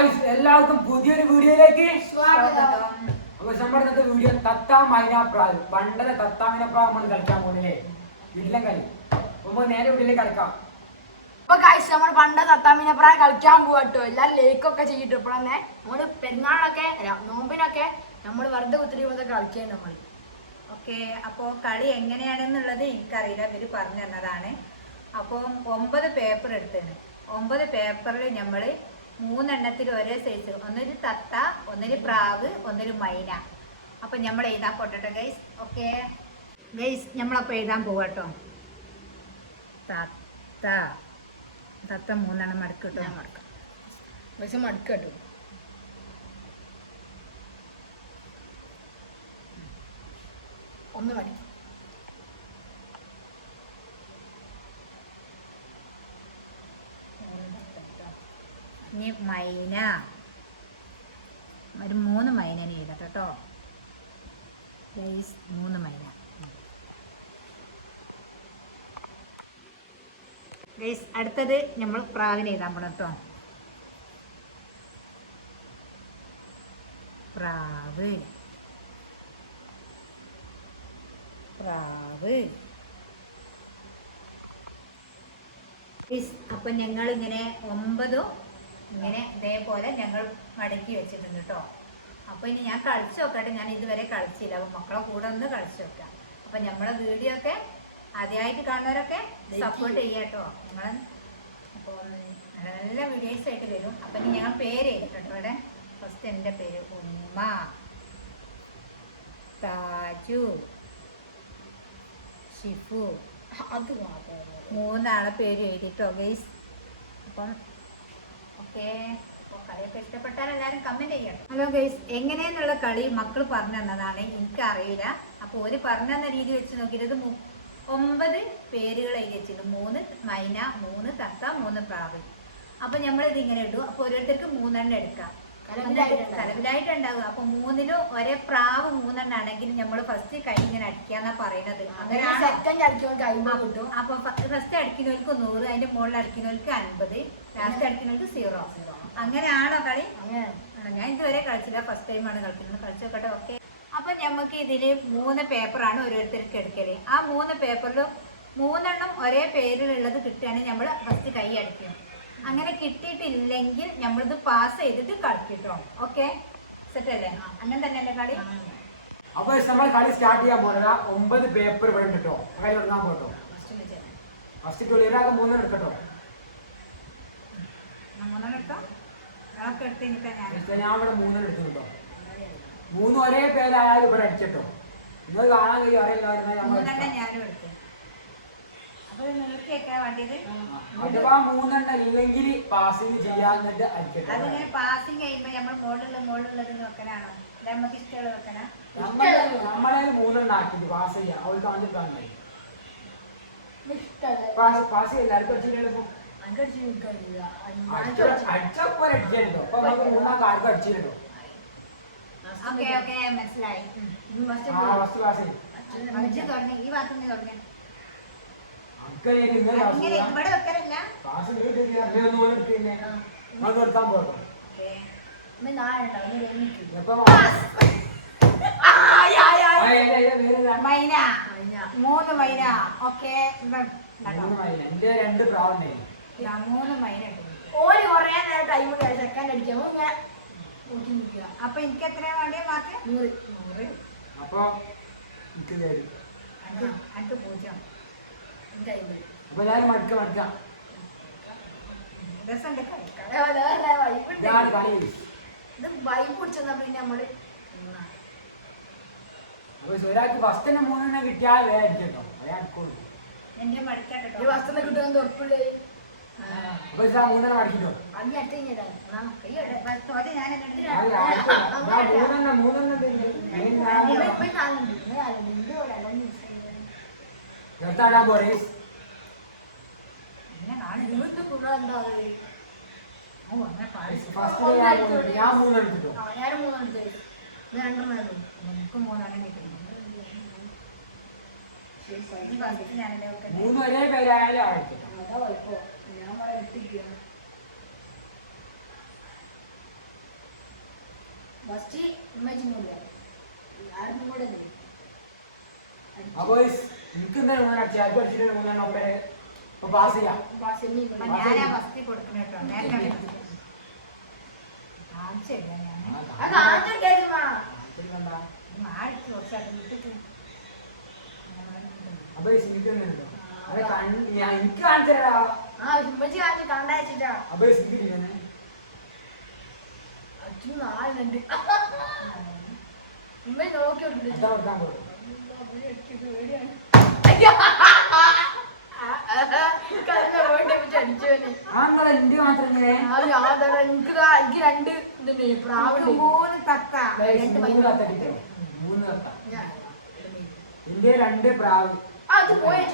Guys എല്ലാവർക്കും പുതിയൊരു വീഡിയോയിലേക്ക് സ്വാഗതം. അപ്പൊ നമ്മുടെ ഇന്നത്തെ വീഡിയോ തത്താ മൈനാപ്രാവ് പണ്ടത്തെ തത്താ മൈനാപ്രാവ് നമ്മൾ കളിക്കാൻ പോകുന്നില്ലേ വീട്ടിലെ കളി. അപ്പൊ നേരെ വീട്ടിലേക്ക് കളിക്കാം. അപ്പൊ ഗൈസ് നമ്മൾ പണ്ട് തത്താമിനെ പ്രായം കളിക്കാൻ പോകട്ടോ എല്ലാരും ലേക്കൊക്കെ ചെയ്തിട്ട് ഇപ്പോൾ തന്നെ നമ്മൾ പെരുന്നാളൊക്കെ നോമ്പിനൊക്കെ നമ്മൾ വെറുതെ കുത്തിരി പോലെ കളിക്കാൻ നമ്മൾ ഓക്കെ അപ്പോൾ കളി എങ്ങനെയാണെന്നുള്ളത് എനിക്കറിയില്ല. ഇവർ പറഞ്ഞു തന്നതാണ്. അപ്പോൾ ഒമ്പത് പേപ്പർ എടുത്താണ് ഒമ്പത് പേപ്പറിൽ നമ്മൾ മൂന്നെണ്ണത്തിൽ ഒരേ സൈസ് ഒന്നൊരു തത്ത ഒന്നൊരു പ്രാവ് ഒന്നൊരു മൈന. അപ്പം നമ്മൾ എഴുതാൻ പോട്ടെ ഗൈസ് ഓക്കെ ഗൈസ് നമ്മളപ്പോൾ എഴുതാൻ പോവാട്ടോ തത്ത. തത്ത മൂന്നെണ്ണം മടക്കിട്ടോ മടക്കാം. പക്ഷെ മടുക്കട്ടോ ഒന്ന് മണി ഇനി മൈന. ഒരു മൂന്ന് മൈനനെ എഴുതട്ടെ കേട്ടോ. മൂന്ന് മൈന. ഗൈസ് അടുത്തത് നമ്മൾ പ്രാവിനെ എഴുതാൻ പോണം കേട്ടോ. പ്രാവ്. പ്രാവ്. അപ്പം ഞങ്ങൾ ഇങ്ങനെ ഒമ്പതും ഇങ്ങനെ ഇതേപോലെ ഞങ്ങൾ മടക്കി വെച്ചിട്ടുണ്ട് കേട്ടോ. അപ്പോൾ ഇനി ഞാൻ കളിച്ചു നോക്കട്ടെ. ഞാൻ ഇതുവരെ കളിച്ചില്ല. അപ്പോൾ മക്കളെ കൂടെ ഒന്ന് കളിച്ചു നോക്കാം. അപ്പൊ നമ്മളെ വീഡിയോ ഒക്കെ ആദ്യമായിട്ട് കാണുന്നവരൊക്കെ സപ്പോർട്ട് ചെയ്യാം കേട്ടോ. നിങ്ങൾ അപ്പോൾ നല്ല വീഡിയോസ് ആയിട്ട് വരും. അപ്പം ഇനി ഞങ്ങൾ പേര് കേട്ടോ ഇവിടെ. ഫസ്റ്റ് എന്റെ പേര് ഉമ്മ. താജു. ഷിഫു. അത് മൂന്നാളെ പേര് എഴുതിട്ടോ ഗൈസ് അപ്പം ചെയ്യണം. ഹലോ ഗൈസ് എങ്ങനെയെന്നുള്ള കളി മക്കൾ പറഞ്ഞു തന്നതാണ് എനിക്കറിയില്ല. അപ്പോൾ ഒരു പറഞ്ഞു തന്ന രീതി വെച്ച് നോക്കിയിട്ട് ഒമ്പത് പേരുകൾ എഴുതി വെച്ചിട്ടുണ്ട്. മൂന്ന് മൈന മൂന്ന് തത്ത മൂന്ന് പ്രാവ്. അപ്പോൾ നമ്മളിത് ഇങ്ങനെ ഇടും. അപ്പോൾ ഓരോരുത്തർക്ക് മൂന്നെണ്ണം എടുക്കാം. കലവിലായിട്ടുണ്ടാവും അപ്പൊ മൂന്നിലും ഒരേ പ്രാവ് മൂന്നെണ്ണം ആണെങ്കിൽ നമ്മൾ ഫസ്റ്റ് കൈ ഇങ്ങനെ അടിക്കാന്നാ പറയുന്നത്. അപ്പൊ ഫസ്റ്റ് അടിക്കുന്നവർക്ക് നൂറ് അതിന്റെ മുകളിൽ അടിക്കുന്നവർക്ക് അൻപത് ലാസ്റ്റ് അടിക്കുന്നവർക്ക് സീറോ അങ്ങനെയാണോ കളി? ഞാൻ ഇതുവരെ കളിച്ചില്ല. ഫസ്റ്റ് ടൈമാണ് കളിക്കുന്നത്. കളിച്ചു നോക്കട്ടെ ഓക്കെ അപ്പൊ നമുക്ക് ഇതിൽ മൂന്ന് പേപ്പറാണ് ഓരോരുത്തർക്ക് എടുക്കൽ. ആ മൂന്ന് പേപ്പറിലും മൂന്നെണ്ണം ഒരേ പേരിലുള്ളത് കിട്ടുകയാണെങ്കിൽ നമ്മൾ ഫസ്റ്റ് കൈ അടിക്കും. അങ്ങനെ കിട്ടിയിട്ടില്ലെങ്കിൽ നമ്മളിത് പാസ് ചെയ്തിട്ട് കളിക്കട്ടോ. ഓക്കെ സെറ്റ് അല്ലേ? അങ്ങനെ തന്നെ അല്ലേ കളി അപ്പൊ നമ്മൾ കളി സ്റ്റാർട്ട് ചെയ്യാൻ പോകുന്നത് ഒമ്പത് പേപ്പർ ഇവിടെ കേട്ടോ കളി തുടങ്ങാൻ പോട്ടോ. ഫസ്റ്റ് ഒരാൾക്ക് മൂന്നെണ്ണം എടുക്കട്ടോ. ഞാൻ ഇവിടെ മൂന്നെണ്ണം എടുത്തിട്ടുണ്ടോ? മൂന്ന് ഒരേ പേരായാലും ഇവിടെ അടിച്ചിട്ടോ. നിങ്ങൾ കാണാൻ കഴിയും അറിയില്ല ഞാനും എടുത്തു. അഥവാ മൂന്നെണ്ണം ഇല്ലെങ്കിൽ പാസിങ് ചെയ്യാന്നിട്ട് അടിക്കട്ടോ. അതിങ്ങനെ പാസിങ് കഴിയുമ്പോ നമ്മൾ മുകളിലുള്ള മുകളിലുള്ളത് നോക്കലാണോ ഇത് നമുക്ക് ഇഷ്ടമുള്ളത് വെക്കണ? നമ്മളെ മൂന്നെണ്ണം പാസ് ചെയ്യാം. അവൾക്ക് പാസ് പാസ് ചെയ്യില്ല? അടുത്ത അടിച്ചിട്ടുണ്ടോ അങ്ങനെ അടിച്ച് നിൽക്കാനില്ല അടിച്ചപ്പോ അടിച്ചിട്ടുണ്ടോ അപ്പൊ നമുക്ക് മൂന്നാം ആർക്കും അടിച്ചിട്ടുണ്ടോ ഓക്കെ ഓക്കെ മനസ്സിലായി. ഫസ്റ്റ് പാസ് ഈ ഭാഗത്തുനിന്ന് തുടങ്ങി. അത് നിർത്താൻ പോകട്ടോ. ഓക്കെ. നാളെ ഉണ്ടാവും ഇനി എണ്ണിക്കും എപ്പോ മൈന കഴിഞ്ഞ മൂന്ന് മൈന. ഓക്കെ എന്റെ രണ്ട് പ്രാവുണ്ടായി മൂന്ന് മൈന ഇട്ടു. ഓര് കുറേ നേരം ടൈം സെക്കൻഡ് അടിക്കുമ്പോൾ ഇങ്ങനെ നോക്കി നിൽക്കുക അപ്പൊ എനിക്ക് എത്രയാ വേണ്ടിയ മാർക്ക്? നൂറ്. നൂറ്. അപ്പൊ എനിക്ക് തരും. അഞ്ച് പൂജ്യം. അപ്പൊ എല്ലാരും മടുക്ക മടുക്ക. ഇത് പിന്നെ നമ്മൾ ഒരാൾക്ക് ഫസ്റ്റ് തന്നെ മൂന്നെണ്ണം കിട്ടിയാൽ വേറെ അടിക്കട്ടോ. അടിക്കോളൂ. എന്റെ മടിക്കാട്ടോ കിട്ടുമെന്ന് മൂന്നെണ്ണം അടിക്കട്ടോ. മൂന്നെണ്ണം മൂന്നെണ്ണം നിർത്താടാ ബോറീസ് എന്നെ കാണുന്നു ഇവിടുത്തെ കുറെ എന്താ ഓ അങ്ങനെ പാടിച്ചു ഫസ്റ്റ് ഞാൻ മൂന്നെണ്ണം ഞാൻ മൂന്നെടുത്ത് രണ്ടെണ്ണം വേണം നമുക്ക് മൂന്നെണ്ണം കിട്ടുന്നു മൂന്ന് ഒരേ പേരായാലും അടിക്കട്ടോ അതാ ഞാൻ പറയാൻ എടുത്തിരിക്കുകയാണ് ഫസ്റ്റ് ഇമ്മച്ചിനില്ല ആരും കൂടെ? അപ്പൊ എനിക്ക് എന്തായാലും മൂന്ന് അടിച്ചു അത് അടിച്ചിട്ട് മൂന്നെണ്ണം ഇപ്പൊ പാസ് ചെയ്യാം. ഞാനാ ഫസ്റ്റ് കൊടുക്കണ കേട്ടോ. അത് ആദ്യം വിട്ടിട്ട്. അപ്പൊ സിനിക്കുന്നുണ്ടോ അതെ എനിക്ക് കാണിച്ചു തരാ. ആ ഇമ്മച്ചി കാണിച്ച് കണ്ടയച്ചിട്ടാ അപ്പൊ സിനിക്കില്ലേ അച്ഛൻ നാലുണ്ട്. ഇമ്മ നോക്കി കൊടുത്തിട്ട് അതാ എന്റെ മാത്രം ഇങ്ങനെ എനിക്ക് ദാ- രണ്ട് ഇതുണ്ട്. മൂന്ന് തത്ത. രണ്ട് മൂന്ന് രണ്ട് പ്രാവ്. അത് പോയി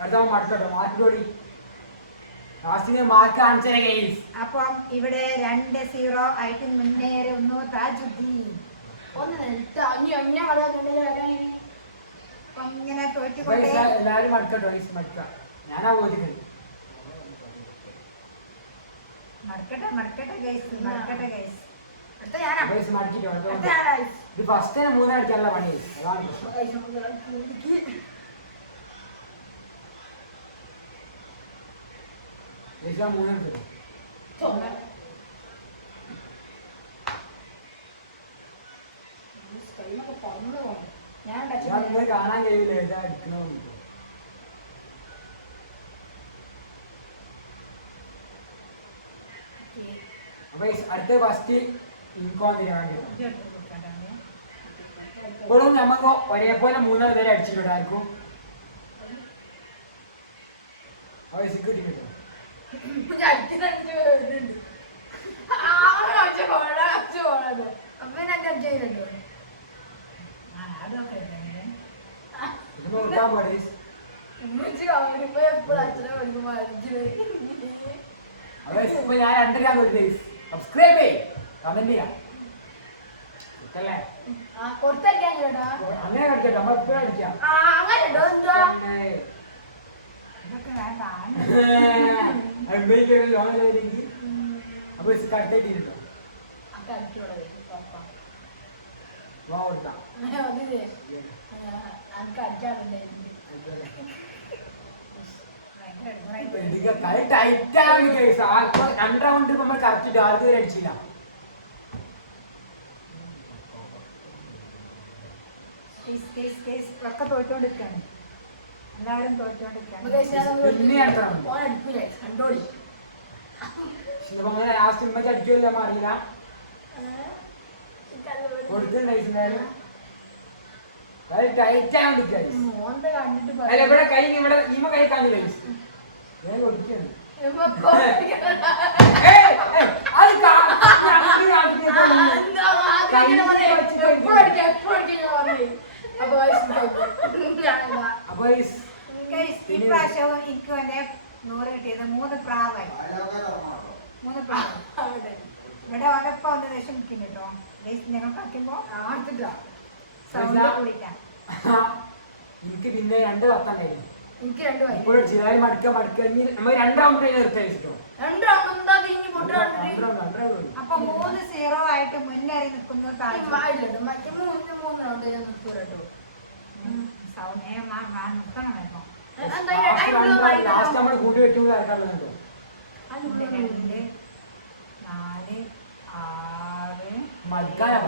അടുത്ത ലാസ്റ്റിന് മാർക്ക് ഗെയിംസ്. അപ്പം ഇവിടെ രണ്ട് സീറോ ആയിട്ട് മുന്നേറുന്നു താജുദ്ദീൻ ഒന്ന് നെൽത്ത. അഞ്ഞു അഞ്ഞ ഇങ്ങനെ തോറ്റുകൊണ്ടേ എല്ലാരും മടുക്കട്ടോ മടുക്ക. ഞാനാ പോയിട്ട് മടക്കട്ടെ മടക്കട്ടെ ഗൈസ് മടക്കട്ടെ ഗൈസ് അടുത്ത ഞാനാ. ഗൈസ് മടുക്കിട്ടോ അടുത്ത ഞാനാ. ഇത് ഫസ്റ്റ് തന്നെ മൂന്നടിക്കാനുള്ള പണി. അതാണ് പ്രശ്നം. ഗൈസ് ഞാൻ കാണാൻ കഴിയില്ല ഏതാ അടിക്കണോ അപ്പൊ അടുത്ത ഫസ്റ്റ് ഇൻകോണ്ടിന് വേണ്ടി. ഇപ്പോഴും നമുക്ക് ഒരേപോലെ മൂന്നാൽ പേരെ അടിച്ചിട്ടുണ്ട് ആർക്കും അവ സിക്യൂരിറ്റി കിട്ടും നോക്കാൻ അപ്പൊ ഞാൻ രണ്ടര കൊടുത്തേ സബ്സ്ക്രൈബ് ചെയ് കമന്റ് ചെയ്യാം അല്ലേ അങ്ങനെ കളിക്കട്ടെ നമ്മൾ എപ്പോഴും അടിക്കാം ലോൺ ചെയ്തെങ്കിൽ അപ്പൊ ലോൺ കൊടുത്താ. അതില്ലേ കളി ടൈറ്റ് ആണ് കേസ് ആൾക്ക് രണ്ട് റൗണ്ട് നമ്മൾ എല്ലാവരും ഇവിടെ കൈ ഇവിടെ ഈമ കൈ കാണില്ല. പ്രാവശ്യവും എനിക്ക് എന്റെ നൂറ് കിട്ടിയത് മൂന്ന് പ്രാവായി മൂന്ന് പ്രാവ് ഇവിടെ വന്നപ്പോ ഒന്ന് ദേഷ്യം നിൽക്കുന്നു കേട്ടോ ഞങ്ങൾ കളിക്കുമ്പോ സൗണ്ട് കൂടിയിട്ടാണ് എനിക്ക് പിന്നെ രണ്ട് കത്തുണ്ടായിരുന്നു രണ്ടു ഇപ്പോഴും മടക്ക മടുക്ക മടുക്ക ഇനി നമ്മൾ രണ്ട് റൗണ്ട് നിർത്തി വെച്ചിട്ടോ? രണ്ട് റൗണ്ട് എന്താ തിരിഞ്ഞു പൊട്ട് രണ്ട് കണ്ടിട്ട് റൗണ്ട് രണ്ട് റൗണ്ട് അപ്പൊ മൂന്ന് സീറോ ആയിട്ട് മുന്നേറി നിൽക്കുന്നു താജു മറ്റേ മൂന്ന് മൂന്ന് റൗണ്ട് ഞാൻ നിർത്തൂ കേട്ടോ. സൗണ്ട് നിൽക്കണമായിരുന്നു ലാസ്റ്റ് നമ്മൾ കൂട്ടി വെക്കുമ്പോൾ ആർക്കാണല്ലോ ഒന്ന് രണ്ട് നാല് ആറ് മടുക്കാനാ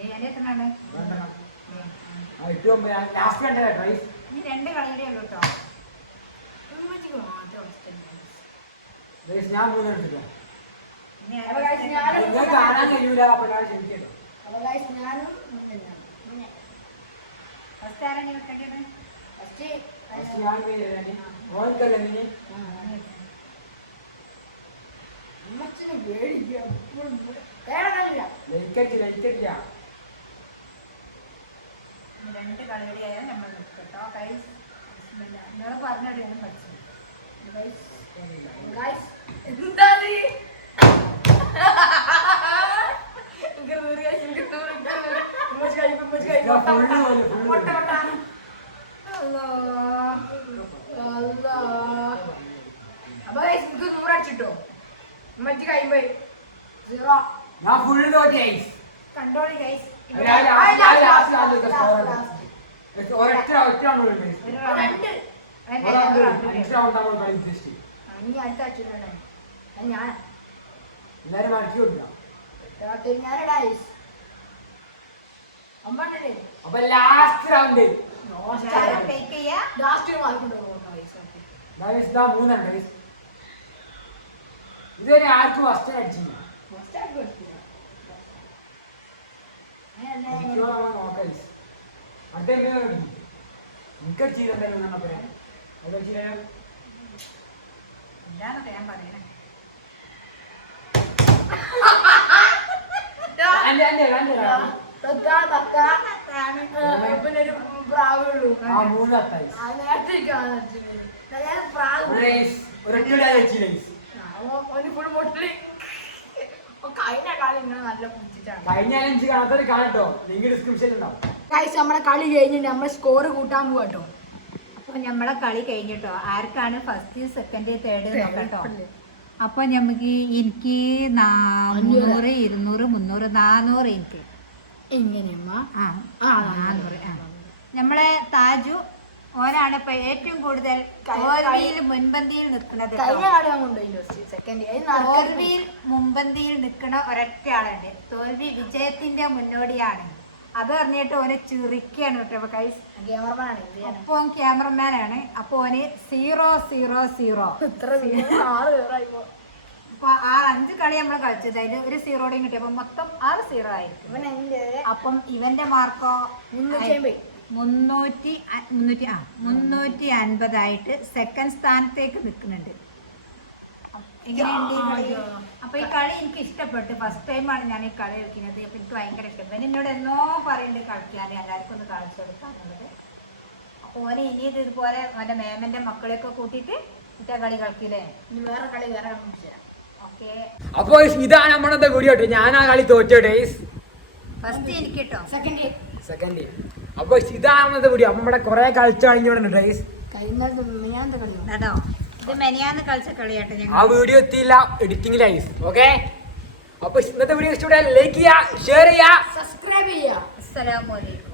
ഏഴ് എത്രയാണ്? രണ്ടെണ്ണം. ഒമ്പത് ലാസ്റ്റ് കണ്ട ട്രൈസ് ഇനി രണ്ട് കളിയുടെ ഉള്ളൂ കേട്ടോ. ഞാൻ മൂന്ന് എടുത്തില്ല കാണാൻ കഴിയൂല അപ്പൊ ഞാൻ ക്ഷമിക്കട്ടോ അവകാശം ഞാനും മുന്നിലാണ്. മുന്നേ. ഫസ്റ്റ് ആരാണ് വെക്കേണ്ടത്? ഫസ്റ്റ് ഫസ്റ്റ് ഞാൻ ഓർക്കല്ലേ നീ അമ്മച്ചനെ വേറെ കാണില്ല ലൈക്കറ്റ് കഴിക്കും. ഇതാ നമ്മൾ കേട്ടോ full മുട്ട, പോലെ. മുട്ട. അല്ലാ. അല്ലാ. അപ്പൊ എനിക്ക് നൂറ് അടിച്ചിട്ടോ? ഉമ്മച്ചി കഴിയുമ്പോ സീറോ ഞാൻ ഐസ് കണ്ടോളി ഗൈസ് ഒരൊറ്റ ഒറ്റ നമ്മൾ എല്ലാരും മടക്കി കൊടുക്കാം അപ്പൊ ലാസ്റ്റ് റൗണ്ട് ഗൈസ് ഇതാ ഇതുവരെ ആർക്കും ഫസ്റ്റ് അടിച്ചില്ല നോക്കാം അടുത്ത എനിക്ക് അടിച്ചിട്ടുണ്ടായിരുന്നു എന്നാ പറയാം? അത് ചെയ്യാൻ എന്താന്നൊക്കെ ഞാൻ പറയണേ. കഴിഞ്ഞ അഞ്ച് കാണാത്തൊരു കാണട്ടോ ലിങ്ക് ഡിസ്ക്രിപ്ഷനിൽ ഉണ്ടാവും. ഗൈസ് നമ്മുടെ കളി കഴിഞ്ഞിട്ട് നമ്മൾ സ്കോർ കൂട്ടാൻ പോവാട്ടോ. അപ്പൊ നമ്മളെ കളി കഴിഞ്ഞിട്ടോ. ആർക്കാണ് ഫസ്റ്റ് സെക്കൻഡ് തേർഡ് നോക്കട്ടോ? അപ്പൊ നമുക്ക് എനിക്ക് മുന്നൂറ് ഇരുന്നൂറ് മുന്നൂറ് നാനൂറ് എനിക്ക്. എങ്ങനെയമ്മ? ആ നാനൂറ് ആ നമ്മളെ താജു ഓനാണ് ഇപ്പൊ ഏറ്റവും കൂടുതൽ ഓർമ്മയിൽ മുൻപന്തിയിൽ നിൽക്കുന്നത് തോൽവിയിൽ മുൻപന്തിയിൽ നിൽക്കുന്ന ഒരൊറ്റ ആളുണ്ട് തോൽവി വിജയത്തിന്റെ മുന്നോടിയാണ്. അത് അറിഞ്ഞിട്ട് ഓനെ ചിറിക്കാണ് കേട്ടോ. കൈസ് ക്യാമറമാനാണ്? അപ്പൊ ഓൻ ക്യാമറമാനാണ്. അപ്പൊ ഓന് സീറോ സീറോ സീറോ. ആറ് അപ്പൊ ആ അഞ്ച് കളി നമ്മൾ കളിച്ചത് അതിൽ ഒരു സീറോടെയും കിട്ടി. അപ്പൊ മൊത്തം ആറ് സീറോ ആയിരിക്കും. അപ്പം ഇവന്റെ മാർക്കോ മുന്നൂറ്റി മുന്നൂറ്റി ആ മുന്നൂറ്റി അൻപതായിട്ട് സെക്കൻഡ് സ്ഥാനത്തേക്ക് നിൽക്കുന്നുണ്ട് എങ്ങനെയുണ്ട്? അപ്പൊ ഈ കളി എനിക്ക് ഇഷ്ടപ്പെട്ടു. ഫസ്റ്റ് ടൈമാണ് ഞാൻ ഈ കളി കളിക്കുന്നത്. അപ്പൊ എനിക്ക് ഭയങ്കര ഇഷ്ടം ഇവൻ എന്നോട് എന്നോ പറയുന്നുണ്ട് കളിക്കാൻ. എല്ലാവർക്കും ഒന്ന് കാണിച്ചു കൊടുക്കാന്നുള്ളത് അപ്പൊ ഓന് ഇനി ഇത് ഇതുപോലെ അവന്റെ മേമന്റെ മക്കളെയൊക്കെ കൂട്ടിയിട്ട് ഇത്തരം കളി കളിക്കില്ലേ? ഇനി വേറെ കളി വേറെ ഓക്കെ. അപ്പൊ ഇതാണ് നമ്മുടെ വീഡിയോ ഞാൻ ആ കളി തോറ്റോ ഡേയ്സ് ഫസ്റ്റ് എനിക്ക് കേട്ടോ സെക്കൻഡ് സെക്കൻഡ് അപ്പൊ ഇതാണ് നമ്മുടെ വീഡിയോ നമ്മുടെ കുറെ കളിച്ചു കഴിഞ്ഞു ഡേയ്സ് കഴിഞ്ഞ ഇത് മെനിയാന്ന് കളിച്ച കളിയാട്ടോ ആ വീഡിയോ എത്തിയില്ല എഡിറ്റിംഗ് ലൈഫ് ഓക്കെ അപ്പൊ ഇന്നത്തെ വീഡിയോ ഇഷ്ടപ്പെട്ടാൽ ലൈക്ക് ചെയ്യുക ഷെയർ ചെയ്യുക. സബ്സ്ക്രൈബ് ചെയ്യാ അസ്സലാമു അലൈക്കും.